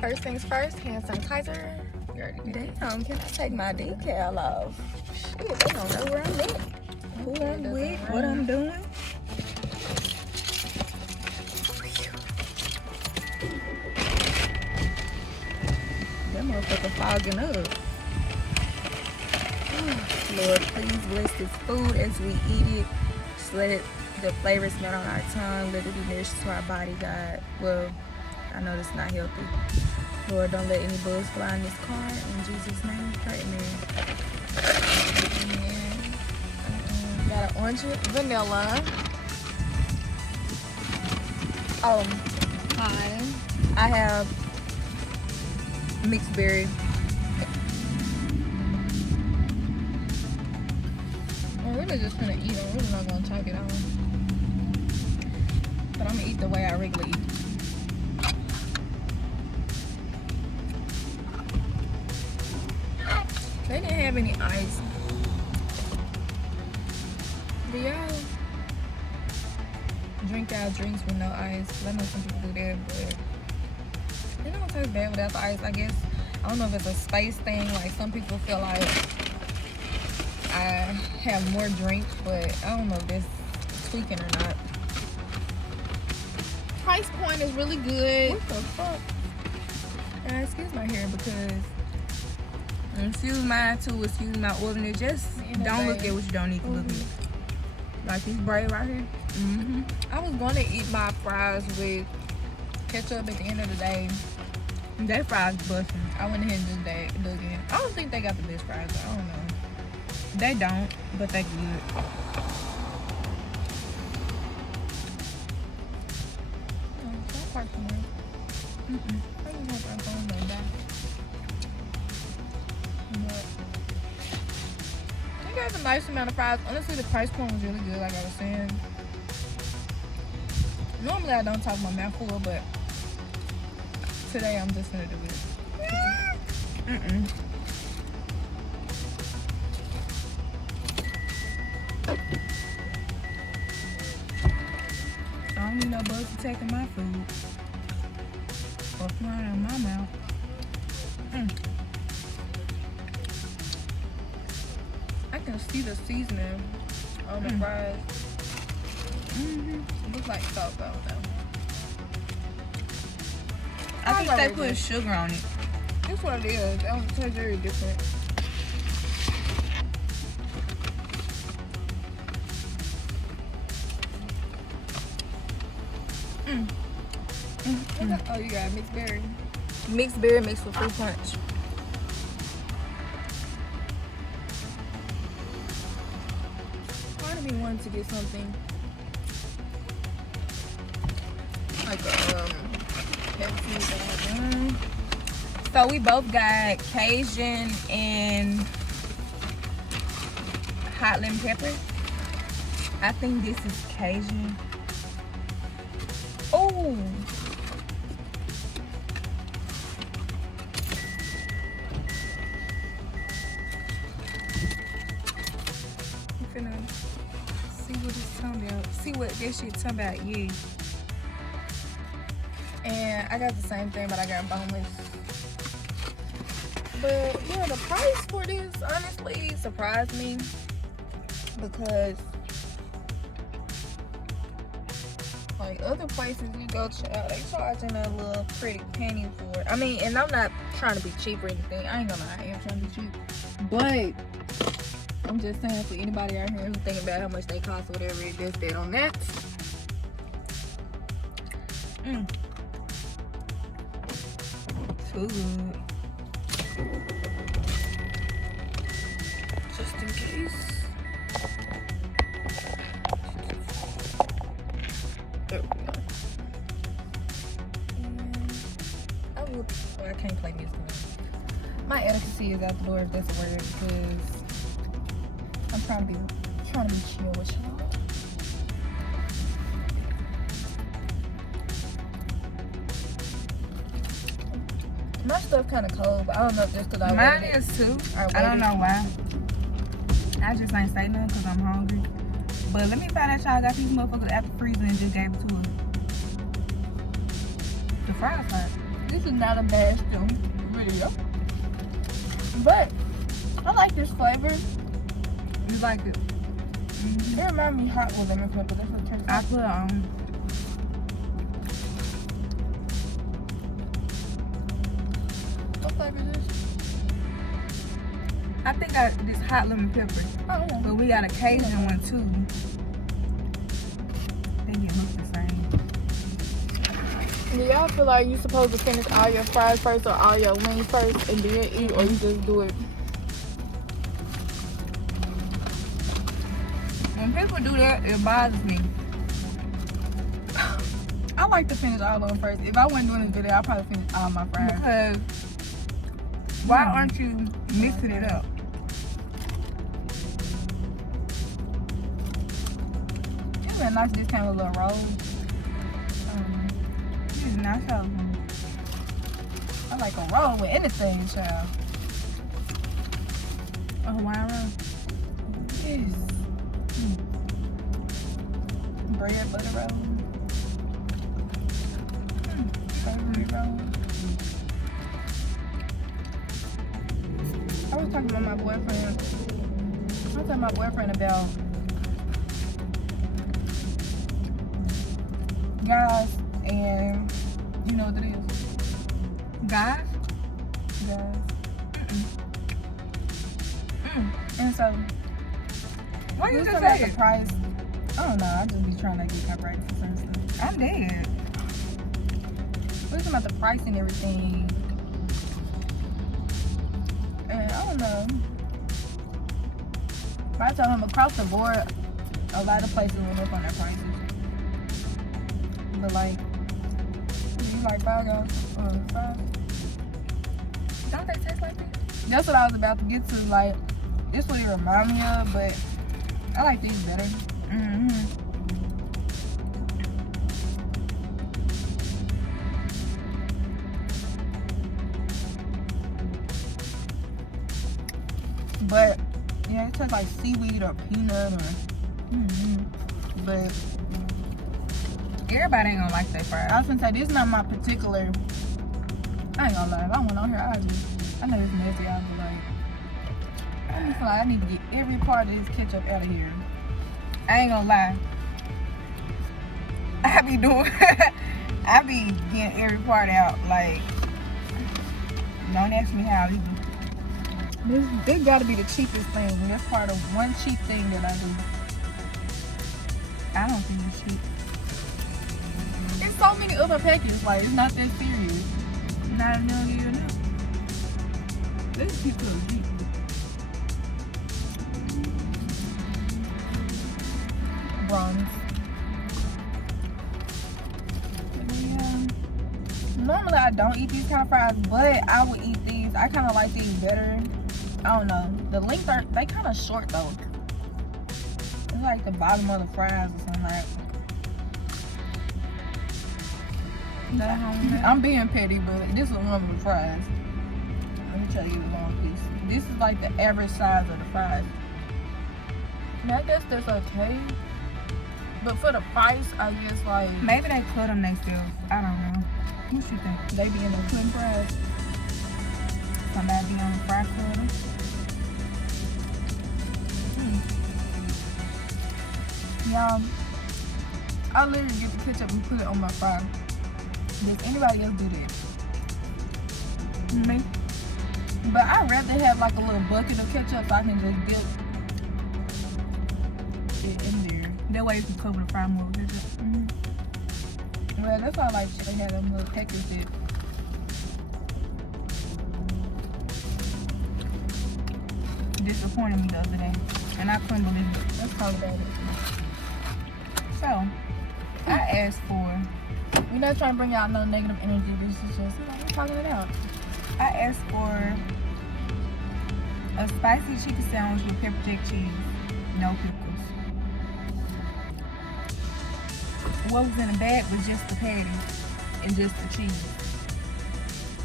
First things first, hand sanitizer. You already did. Damn, can I take my decal off? Shit, they don't know where I'm at. Who I'm with, what I'm doing. That motherfucker fogging up. Lord, please bless this food as we eat it. Just let it, the flavors melt on our tongue. Let it be nourished to our body, God. Well, I know that's not healthy. Lord, don't let any bugs fly in this car. In Jesus' name, pray, amen. Got an orange with vanilla. Hi. I have mixed berry. I'm really just gonna eat. I'm really not gonna chop it on. But I'm gonna eat the way I regularly eat. They didn't have any ice. Do y'all drink y'all drinks with no ice? 'Cause I know some people do that, but it don't taste bad without the ice, I guess. I don't know if it's a space thing. Like, some people feel like I have more drinks, but I don't know if that's tweaking or not. Price point is really good. What the fuck? Excuse my hair because, excuse mine too, excuse my ordinary. Just don't look at what you don't need to look at. Like this braid right here. I was gonna eat my fries with ketchup at the end of the day. That fries busting. I went ahead and just dug in. I don't think they got the best fries. I don't know. They don't, but they good. Don't park somewhere. I just hope our phone don't die. But they got a nice amount of fries. Honestly, the price point was really good, like I was saying. Normally I don't talk my mouth full, but today I'm just gonna do it. I don't need no bugs attacking my food or flying in my mouth. I can see the seasoning on the fries. It looks like salt though. I think they put sugar on it. That's what it is. It don't taste very different. Oh, you got mixed berry. Mixed berry mixed with fruit punch. Part of me wanted to get something like a Pepsi. So we both got Cajun and hot lemon pepper. I think this is Cajun. Oh. I'm finna see what it's talking about. See what this shit talking about, yeah. And I got the same thing, but I got boneless. But yeah, the price for this honestly surprised me because like other places you go to, they charging a little pretty penny for it. I mean, and I'm not trying to be cheap or anything. I ain't gonna lie, I am trying to be cheap. But I'm just saying for anybody out here who's thinking about how much they cost or whatever, that's dead on that. Too good. Just in case. There we go. I can't play music. My efficacy is out the door, if that's a word, because I'm trying to be chill with y'all. My stuff kind of cold, but I don't know if that's because Mine is too. I don't know why. I just ain't say nothing because I'm hungry. But let me find out y'all got these motherfuckers after freezing and just gave it to us. The fries hot. This is not a bad stew video. But I like this flavor. You like it? It reminds me hot with lemon pepper. That's what it tastes I like. put What flavor is this? I think this hot lemon pepper. Oh, yeah. But we got a Cajun one too. They get look the same. Do y'all feel like you supposed to finish all your fries first or all your wings first and then eat, or you just do it? When people do that, it bothers me. I like to finish all of them first. If I wasn't doing this video, I'd probably finish all my fries. Because why aren't you mixing it up? It's been a nice discount with little rolls. This is not so. I like a roll with anything, child. A Hawaiian roll. Yes. Bread, butter roll. Savory roll. I was talking to my boyfriend. About guys, and you know what it is? Guys? Guys. And so, Why we you was just talking about say the it? price. I don't know. I just be trying to get copyrighted for certain stuff. I'm dead. We was talking about the price and everything. And I don't know. But I told him across the board, a lot of places went up on their prices. But like, you like $5 fries? Don't they taste like this? That's what I was about to get to. Like, this what it remind me of, but I like these better. But yeah, it tastes like seaweed or peanut or. But Everybody ain't gonna like that I fries. was gonna say this is not my particular. I ain't gonna lie. If I went on here, I know it's messy. I was like, I just feel like I need to get every part of this ketchup out of here. I ain't gonna lie. I be getting every part out. Like, don't ask me how either. This gotta be the cheapest thing. That's part of one cheap thing that I do. I don't think it's cheap. There's so many other packages. Like, it's not that serious. Not a million you know. This people are cheap. Bronze. Yeah. Normally I don't eat these kind of fries, but I would eat these. I kind of like these better. I don't know. The length they kind of short though. It's like the bottom of the fries or something like. I'm being petty, but this is one of the fries. Let me try to get a long piece. This is like the average size of the fries. I guess that's okay. But for the price, I guess like Maybe they cut them themselves. I don't know. What you think? they be in the twin fries. Somebody be on the fry cutter? Y'all, I literally get the ketchup and put it on my fry. Does anybody else do that? Me? But I'd rather have like a little bucket of ketchup so I can just dip it in there. That way you can cover the fry more with it. Well, that's why I like they had them little packets that. Disappointed me the other day. And I couldn't believe it. Let's talk about it. So, I asked for, We're not trying to bring y'all no negative energy. This is just, we're talking it out. I asked for a spicy chicken sandwich with pepper jack cheese, no pickles. What was in the bag was just the patty and just the cheese.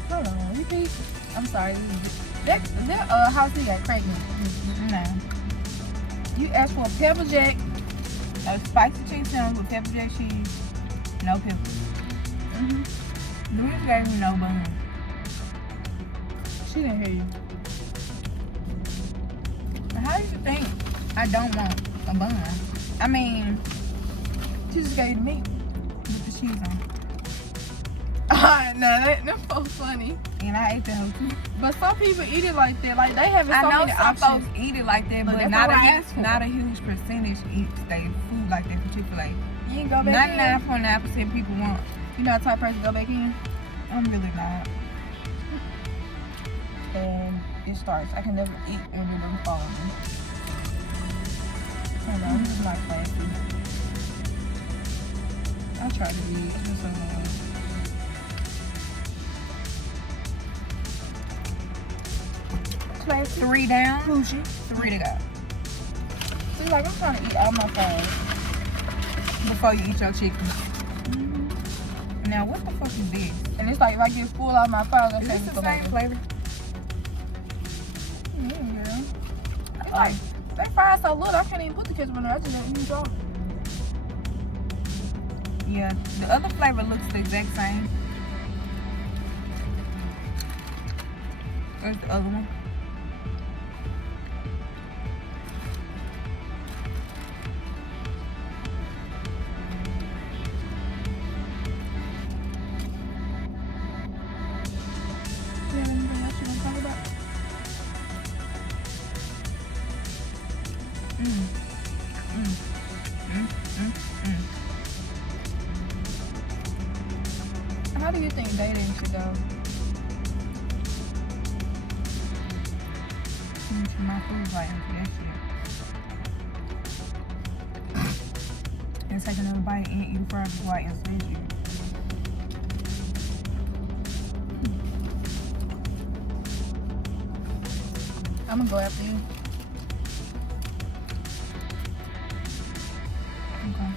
Hold on, repeat. I'm sorry. That house he got pregnant. No. You asked for a pepper jack. A spicy chicken sandwich with pepper jack cheese, no pickles. Louise gave me no bun. She didn't hear you. How do you think I don't want a bun? I mean, She just gave you the meat. with the cheese on. No, that's so funny. And I ate the whole too. But some people eat it like that. Like they have so I know many some options. folks eat it like that, but that's not what I a asked for. not a huge percentage eats their food like that for Chick-fil-A. You ain't go back in. 99.9% people want. You're not the type of person to go back in. I'm really not. And it starts. I can never eat when you don't follow me. I know, this is not classy. I try to be just so long. Classy. 3 down, Bougie. 3 to go. See, like I'm trying to eat all my fries. Before you eat your chicken. Now, what the fuck is this? And it's like if I get full out of my fries, I'm Is saying this it's the gonna same be flavor? yeah. It's like they fries so little, I can't even put the ketchup in there. I just let you drop. Yeah, the other flavor looks the exact same. Where's the other one? You have anything else you want to talk about? How do you think dating should go? My food right after that shit. And take another bite and eat a fries white and squeeze. I'm gonna go after you. Okay.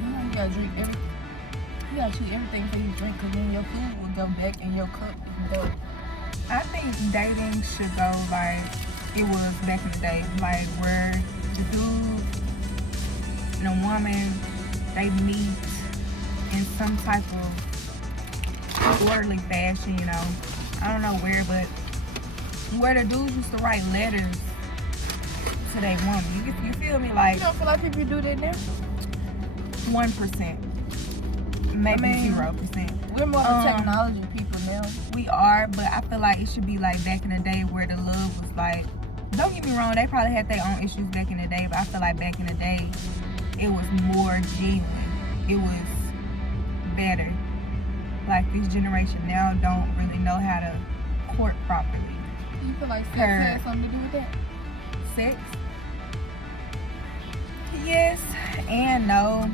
You gotta drink every. You gotta chew everything before you drink, cause then your food will go back in your cup and go. I think dating should go like it was back in the day, like where the dude and a woman, they meet in some type of orderly fashion, you know. I don't know where, but where the dudes used to write letters to their woman. You feel me? Like You don't feel like people do that now? 1%, maybe 0%. We're more of technology people now. We are, but I feel like it should be like back in the day where the love was like, don't get me wrong, they probably had their own issues back in the day, but I feel like back in the day, it was more genuine. It was better. Like this generation now don't really know how to court properly. Do you feel like sex Her- has something to do with that? Sex? Yes and no.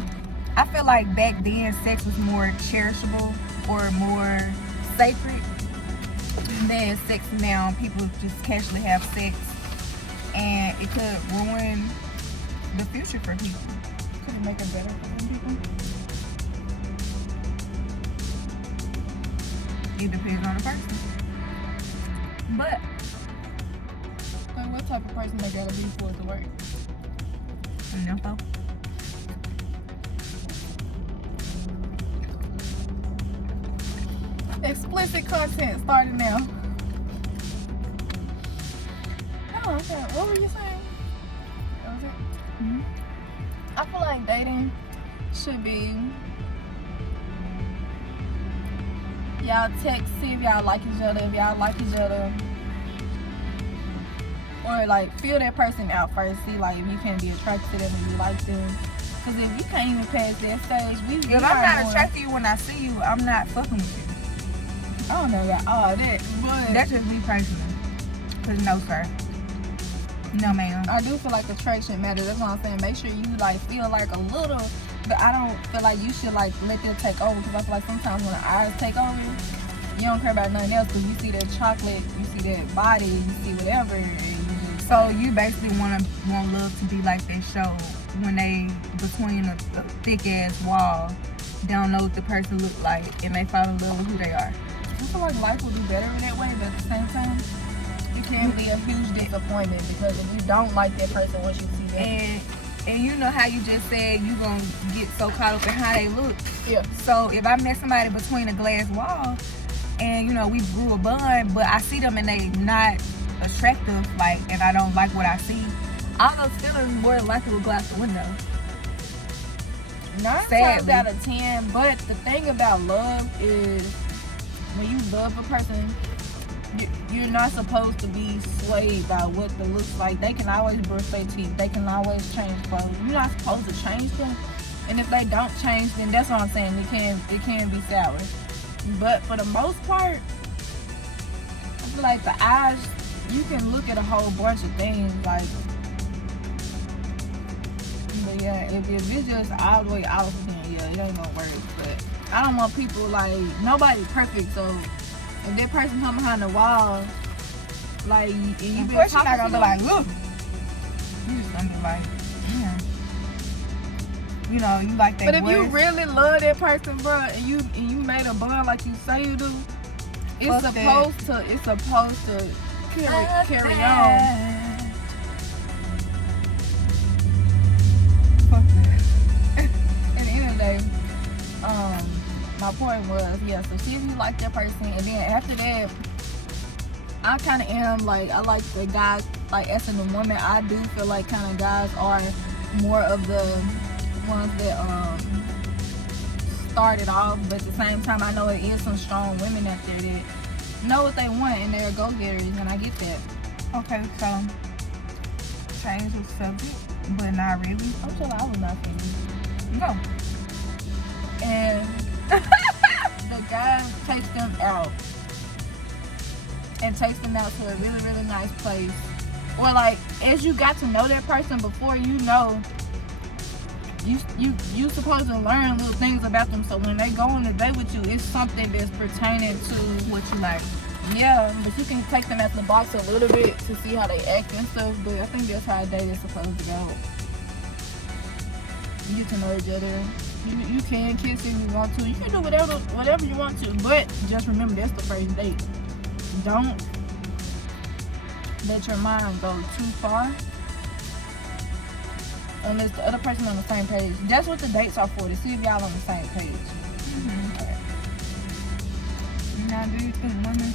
I feel like back then sex was more cherishable or more sacred than sex now. People just casually have sex and it could ruin the future for people. Could it make it better for some people? It depends on the person. But Like what type of person they gotta be for it to work? nympho. Explicit content starting now. Oh, okay. What were you saying? That was it? Mhm. I feel like dating should be y'all text, see if y'all like each other, if y'all like each other. Or like feel that person out first, see like if you can be attracted to them and you like them. Cause if you can't even pass that stage, we If are I'm not going- attracted to you when I see you, I'm not fucking with you. I don't know about all that, but That's just me personally. Cause no sir. No ma'am. I do feel like attraction matters. That's what I'm saying. Make sure you like feel like a little, but I don't feel like you should like let them take over. Because I feel like sometimes when the eyes take over, you don't care about nothing else. Because you see that chocolate, you see that body, you see whatever, and you just So you basically want love to be like that show when they between a thick ass wall, they don't know what the person look like and they fall in love with who they are. I feel like life will be better in that way. But at the same time, you can be a huge disappointment because if you don't like that person once you see them. And you know how you just said you gonna get so caught up in how they look. Yeah. So if I met somebody between a glass wall and you know we grew a bond, but I see them and they not attractive, like, and I don't like what I see, all those feelings more than likely will go out the window. 9 times out of 10, but the thing about love is when you love a person, you're not supposed to be swayed by what the looks like. They can always brush their teeth. They can always change clothes. You're not supposed to change them. And if they don't change, then that's what I'm saying. It can be sour. But for the most part, I feel like the eyes, you can look at a whole bunch of things. Like, but yeah, if it's just all the way off, then yeah, it ain't gonna work. But I don't want people like, nobody's perfect, so if that person come behind the wall, like, and you been talking, not gonna be like, look. You just gonna be like, yeah. You know, you like that. But if you really love that person, bro, and you made a bond like you say you do, it's supposed to carry on. At the end of the day, my point was, yeah, so see if you like that person, and then after that, I kind of am like, I like the guys, like as a woman, I do feel like kind of guys are more of the ones that started off, but at the same time, I know it is some strong women out there that know what they want and they're go-getters, and I get that. Okay, so change the subject, but not really. I'm sure I was not finished. No. And the guy takes them out and takes them out to a really, really nice place. Or like, as you got to know that person before, you know, you supposed to learn little things about them. So when they go on a date with you, it's something that's pertaining to what you like. Yeah, but you can take them out the box a little bit to see how they act and stuff. But I think that's how a date is supposed to go. You get to know each other. You can kiss if you want to. You can do whatever you want to. But just remember, that's the first date. Don't let your mind go too far unless the other person on the same page. That's what the dates are for, to see if y'all on the same page. Mm-hmm. Okay. Now, do you think women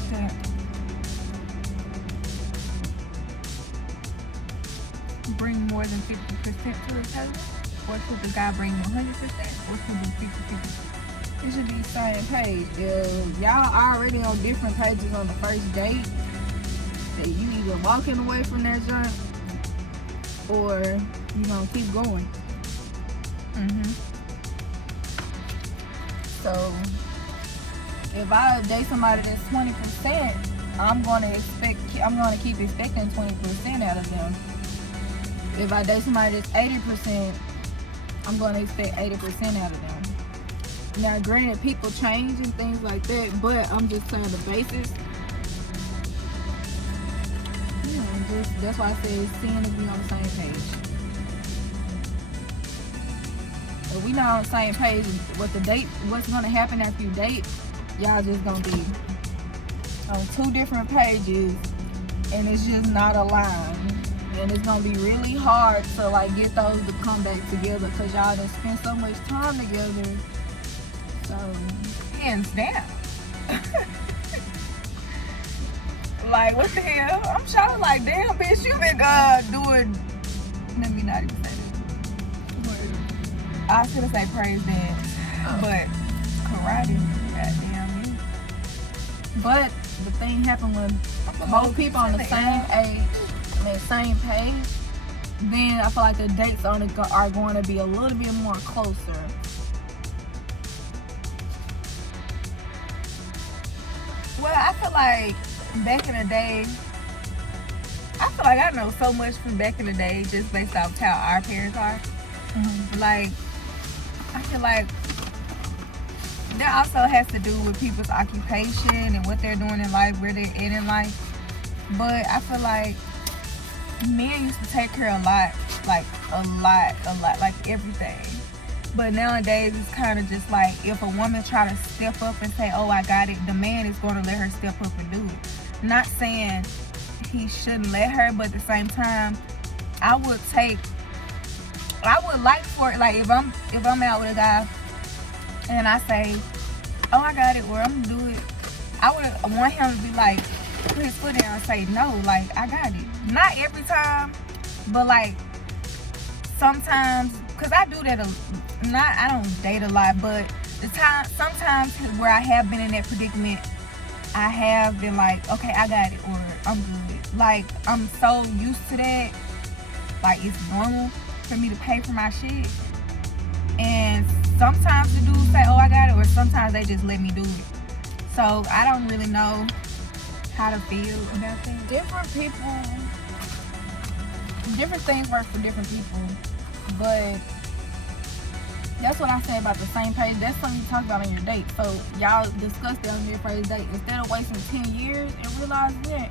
should bring more than 50% to the table? Or should the guy bring 100%? Or should it be 50-50? It should be same page. If y'all already on different pages on the first date, that you either walking away from that junk or you gonna keep going. Mm-hmm. So if I date somebody that's 20%, I'm gonna keep expecting 20% out of them. If I date somebody that's 80%, I'm gonna expect 80% out of them. Now, granted, people change and things like that, but I'm just saying the basis. That's why I say seeing if we on the same page. If we not on the same page, what's gonna happen after you date, y'all just gonna be on two different pages, and it's just not aligned. And it's gonna be really hard to like get those to come back together because y'all done spend so much time together. So hands down. Like, what the hell? I'm sure, like, damn, bitch, you been doing. Let me not even say that. I should have said praise dance, but karate, goddamn me. But the thing happened when both people on the same page, then I feel like the dates are going to be a little bit more closer. Well, I feel like back in the day, I feel like I know so much from back in the day just based off how our parents are. Mm-hmm. Like, I feel like that also has to do with people's occupation and what they're doing in life, where they're in life. But I feel like men used to take care of a lot, like everything. But nowadays, it's kind of just like if a woman try to step up and say, oh, I got it, the man is going to let her step up and do it. Not saying he shouldn't let her, but at the same time, I would like for it, like if I'm out with a guy and I say, oh, I got it, or I'm gonna do it, I would want him to be like, put his foot down and say, no, like, I got it. Not every time, but like sometimes, because I do that I don't date a lot, but sometimes where I have been in that predicament, I have been like, okay, I got it, or I'm good. Like, I'm so used to that, like, it's normal for me to pay for my shit. And sometimes the dudes say, oh, I got it, or sometimes they just let me do it. So I don't really know how to feel about that. Different things work for different people, but that's what I say about the same page. That's something you talk about on your date. So y'all discuss that on your first date. Instead of wasting 10 years and realizing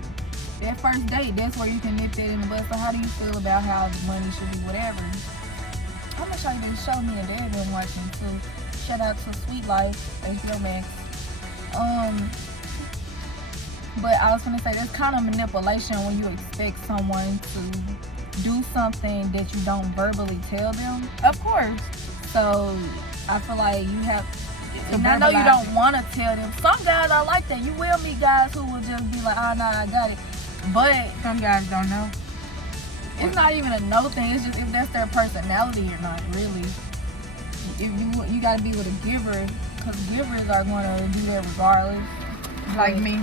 that first date, that's where you can nip that in the bud. So how do you feel about how the money should be, whatever? I'm gonna show you this show me and Dad been watching too. Shout out to Sweet Life, HBO Max. But I was gonna say that's kind of manipulation when you expect someone to do something that you don't verbally tell them. Of course. So I feel like you have, and I know you don't want to tell them. Some guys are like that. You will meet guys who will just be like, oh, nah, I got it. But some guys don't know. It's not even a no thing. It's just if that's their personality or not, really. If you got to be with a giver, because givers are going to do that regardless. Like me.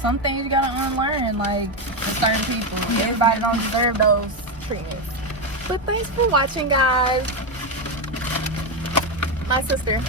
Some things you got to unlearn, like for certain people. Everybody don't deserve those treatments. But thanks for watching, guys. My sister.